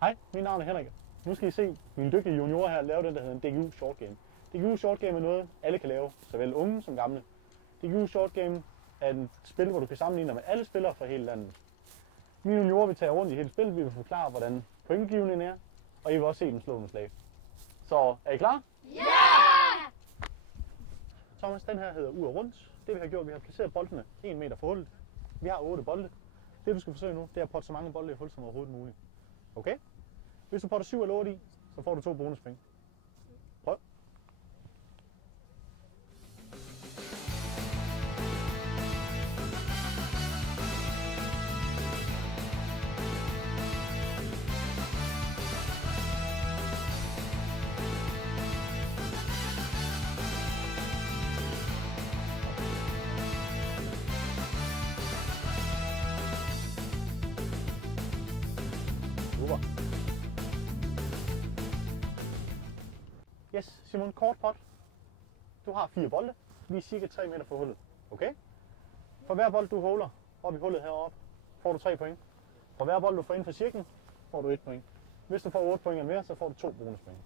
Hej, mit navn er Henrik. Nu skal I se mine dygtige juniorer her lave den, der hedder en DGU Short Game. DGU Short Game er noget, alle kan lave, såvel unge som gamle. DGU Short Game er et spil, hvor du kan sammenligne med alle spillere fra hele landet. Mine juniorer vil tage rundt i hele spillet, vi vil forklare, hvordan pointgivningen er, og I vil også se dem slå med slag. Så er I klar? Ja! Thomas, den her hedder ud og rundt. Det vi har gjort, vi har placeret boldene 1 meter fra hullet. Vi har 8 bolde. Det du skal forsøge nu, det er at potte så mange bolde i hul som overhovedet muligt. Okay? Hvis du potter 7 eller 8 i, så får du 2 bonuspoint. Prøv. Super. Yes, Simon, kort pot. Du har 4 bolde. Vi er cirka 3 meter fra hullet. Okay? For hver bold du holder op i hullet heroppe, får du 3 point. For hver bold du får inden for cirklen, får du 1 point. Hvis du får 8 point eller mere, så får du 2 bonuspoint.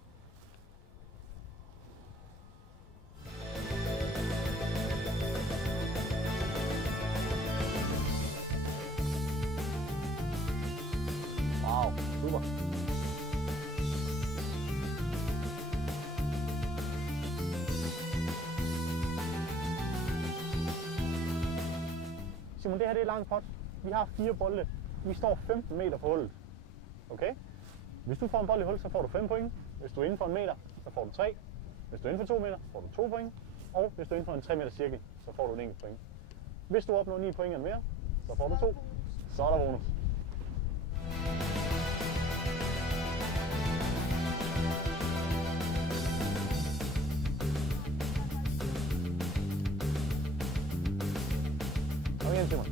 Wow, super. Simon, det her det er lang pot. Vi har 4 bolde. Vi står 15 meter fra hullet. Okay? Hvis du får en bold i hul, så får du 5 point. Hvis du er inden for 1 meter, så får du 3. Hvis du er inden for 2 meter, får du 2 point. Og hvis du er inden for en 3 meter cirkel, så får du en enkelt point. Hvis du opnår 9 point eller mere, så får du 2. Så er der bonus. Kom igen, Simon.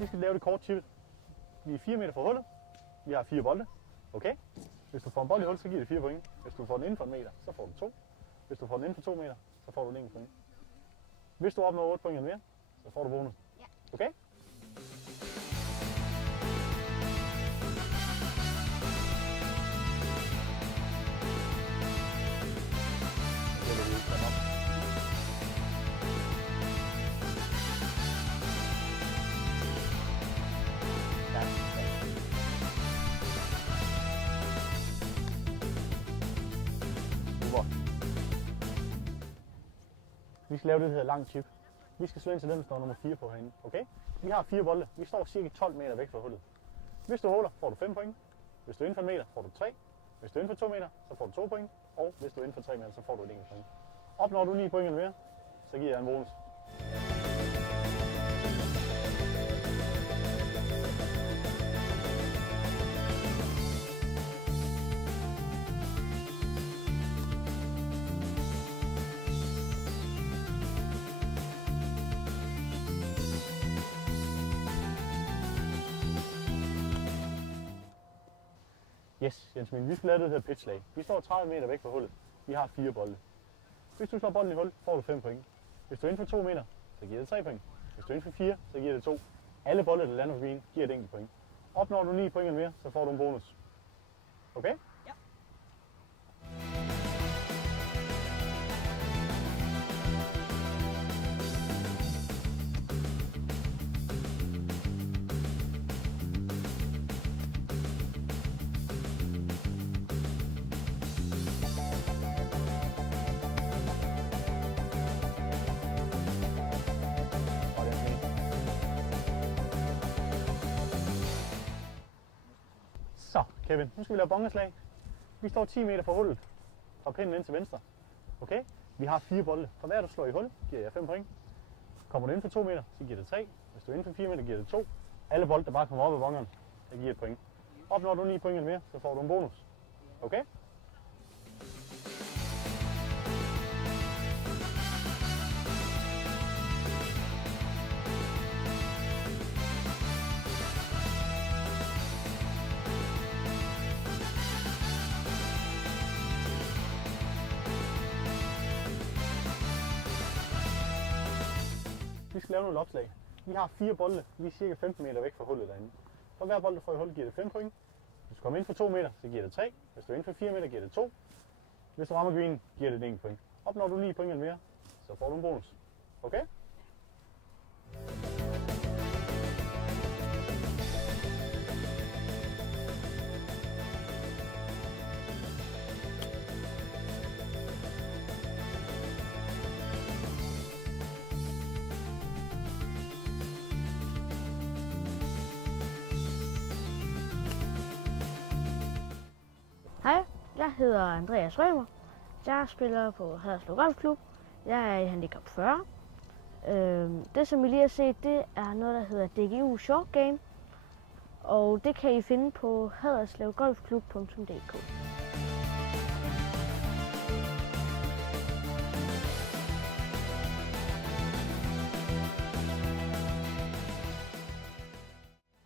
Vi skal lave det kort chip. Vi er 4 meter fra hullet. Vi har 4 bolde. Okay? Hvis du får en bold i hul, så giver det 4 point. Hvis du får den inden for 1 meter, så får du 2. Hvis du får den inden for 2 meter, så får du en enkelt point. Hvis du opnår 8 point eller mere, så får du bonus. Ja. Okay? Vi skal lave det, der hedder lang chip. Vi skal slå ind til den, der står nummer 4 på herinde. Okay? Vi har 4 bolde. Vi står cirka 12 meter væk fra hullet. Hvis du holder, får du 5 point. Hvis du er inden for 1 meter, får du 3. Hvis du er inden for 2 meter, så får du 2 point. Og hvis du er inden for 3 meter, så får du et enkelt point. Opnår du 9 point eller mere, så giver jeg en bonus. Yes, Jensmin, vi skal lave det her pitchlag. Vi står 30 meter væk fra hullet. Vi har 4 bolde. Hvis du slår bolden i hul, får du 5 point. Hvis du er inden for 2 meter, så giver det 3 point. Hvis du er inden for 4, så giver det 2. Alle bolde, der lander på green, giver et enkelt point. Opnår du 9 point eller mere, så får du en bonus. Okay? Ja. Så, Kevin, nu skal vi lave bongeslag. Vi står 10 meter fra hullet. Fra pinden ind til venstre. Okay? Vi har 4 bolde. For hver du slår i hul, giver jeg 5 point. Kommer du inden for 2 meter, så giver det 3. Hvis du er inden for 4 meter, giver det 2. Alle bolde, der bare kommer op af bongeren, der giver et point. Opnår du 9 point eller mere, så får du en bonus. Okay? Vi skal lave nogle opslag. Vi har 4 bolde. Vi er cirka 15 meter væk fra hullet derinde. For hver bold, du får i hul, giver det 5 point. Hvis du kommer ind for 2 meter, så giver det 3. Hvis du er inden for 4 meter, giver det 2. Hvis du rammer greenen, giver det 1 point. Opnår du 9 point eller mere, så får du en bonus. Okay? Hej, jeg hedder Andreas Rømer. Jeg spiller på Haderslev Golfklub. Jeg er i handicap 40. Det som I lige har set, det er noget, der hedder DGU Short Game. Og det kan I finde på haderslevgolfklub.dk.